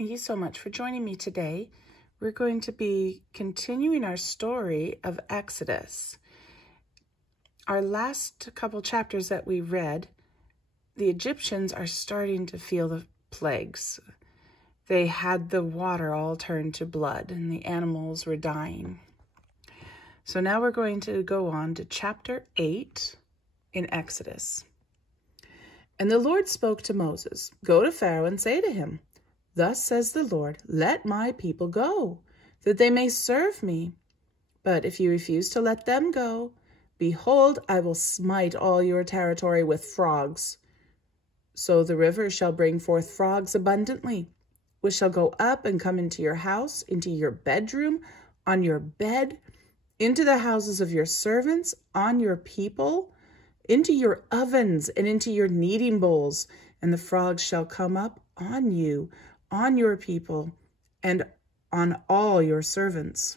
Thank you so much for joining me today. We're going to be continuing our story of Exodus. Our last couple chapters that we read, the Egyptians are starting to feel the plagues. They had the water all turned to blood and the animals were dying. So now we're going to go on to chapter 8 in Exodus. And the Lord spoke to Moses, "Go to Pharaoh and say to him, 'Thus says the Lord, let my people go, that they may serve me. But if you refuse to let them go, behold, I will smite all your territory with frogs. So the river shall bring forth frogs abundantly, which shall go up and come into your house, into your bedroom, on your bed, into the houses of your servants, on your people, into your ovens and into your kneading bowls, and the frogs shall come up on you, on your people, and on all your servants.'"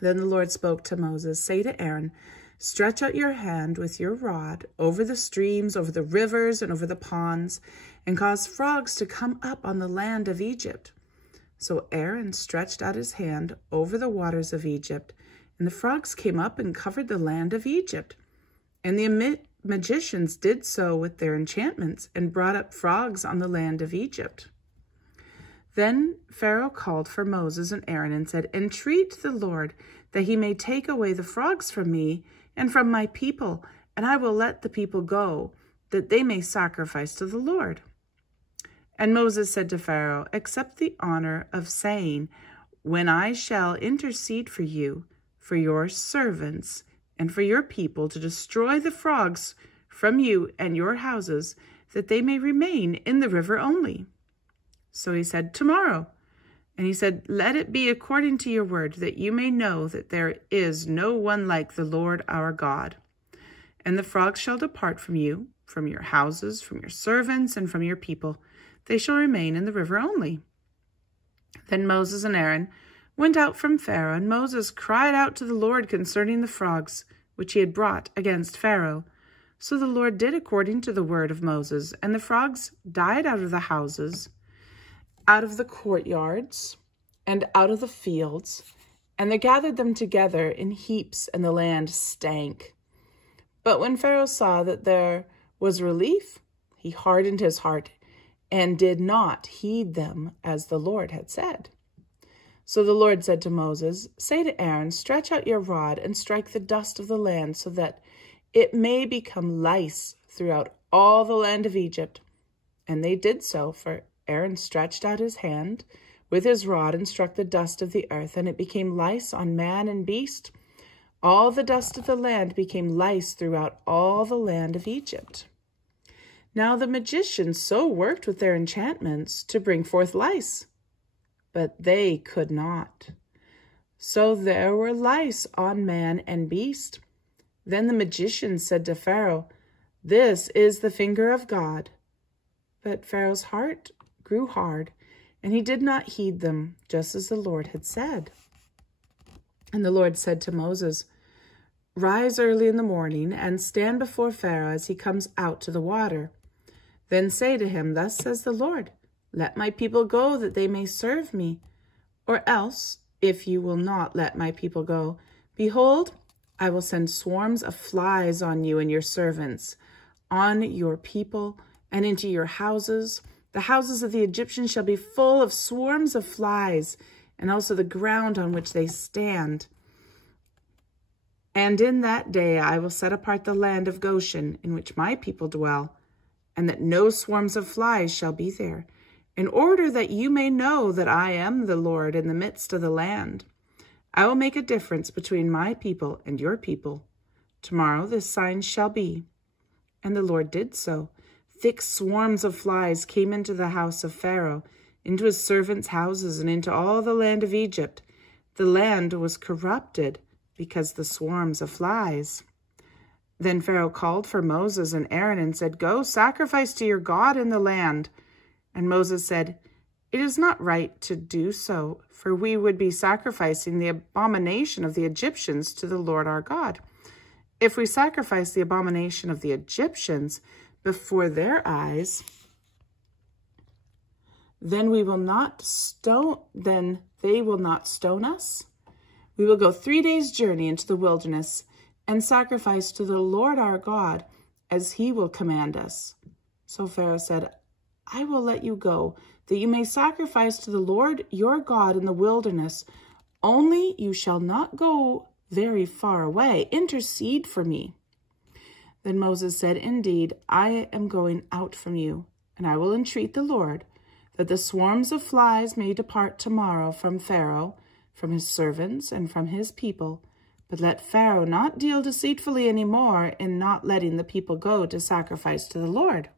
Then the Lord spoke to Moses, "Say to Aaron, stretch out your hand with your rod over the streams, over the rivers, and over the ponds, and cause frogs to come up on the land of Egypt." So Aaron stretched out his hand over the waters of Egypt, and the frogs came up and covered the land of Egypt. And the magicians did so with their enchantments, and brought up frogs on the land of Egypt. Then Pharaoh called for Moses and Aaron and said, "Entreat the Lord that he may take away the frogs from me and from my people, and I will let the people go, that they may sacrifice to the Lord." And Moses said to Pharaoh, "Accept the honor of saying, 'When I shall intercede for you, for your servants, and for your people, to destroy the frogs from you and your houses, that they may remain in the river only.'" So he said, "Tomorrow." And he said, "Let it be according to your word, that you may know that there is no one like the Lord our God. And the frogs shall depart from you, from your houses, from your servants, and from your people. They shall remain in the river only." Then Moses and Aaron went out from Pharaoh, and Moses cried out to the Lord concerning the frogs, which he had brought against Pharaoh. So the Lord did according to the word of Moses, and the frogs died out of the houses, out of the courtyards, and out of the fields, and they gathered them together in heaps, and the land stank. But when Pharaoh saw that there was relief, he hardened his heart, and did not heed them, as the Lord had said. So the Lord said to Moses, "Say to Aaron, stretch out your rod and strike the dust of the land, so that it may become lice throughout all the land of Egypt." And they did so, for Aaron stretched out his hand with his rod and struck the dust of the earth, and it became lice on man and beast. All the dust of the land became lice throughout all the land of Egypt. Now the magicians so worked with their enchantments to bring forth lice, but they could not. So there were lice on man and beast. Then the magicians said to Pharaoh, "This is the finger of God." But Pharaoh's heart grew hard, and he did not heed them, just as the Lord had said. And the Lord said to Moses, "Rise early in the morning and stand before Pharaoh as he comes out to the water. Then say to him, 'Thus says the Lord, let my people go, that they may serve me. Or else, if you will not let my people go, behold, I will send swarms of flies on you and your servants, on your people, and into your houses. The houses of the Egyptians shall be full of swarms of flies, and also the ground on which they stand. And in that day I will set apart the land of Goshen, in which my people dwell, and that no swarms of flies shall be there, in order that you may know that I am the Lord in the midst of the land. I will make a difference between my people and your people. Tomorrow this sign shall be." And the Lord did so. Thick swarms of flies came into the house of Pharaoh, into his servants' houses, and into all the land of Egypt. The land was corrupted because the swarms of flies. Then Pharaoh called for Moses and Aaron and said, "Go, sacrifice to your God in the land." And Moses said, "It is not right to do so, for we would be sacrificing the abomination of the Egyptians to the Lord our God. If we sacrifice the abomination of the Egyptians before their eyes, Then they will not stone us. We will go 3 days' journey into the wilderness and sacrifice to the Lord our God as he will command us. So Pharaoh said, I will let you go, that you may sacrifice to the Lord your God in the wilderness. Only you shall not go very far away. Intercede for me. Then Moses said, Indeed, I am going out from you, and I will entreat the Lord that the swarms of flies may depart tomorrow from Pharaoh, from his servants, and from his people. But let Pharaoh not deal deceitfully any more in not letting the people go to sacrifice to the Lord.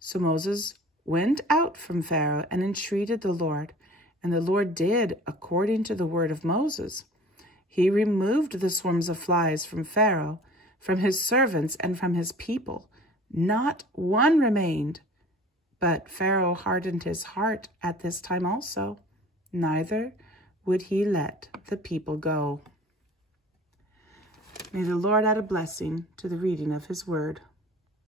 So Moses went out from Pharaoh and entreated the Lord, and the Lord did according to the word of Moses. He removed the swarms of flies from Pharaoh, from his servants, and from his people. Not one remained. But Pharaoh hardened his heart at this time also. Neither would he let the people go. May the Lord add a blessing to the reading of his word.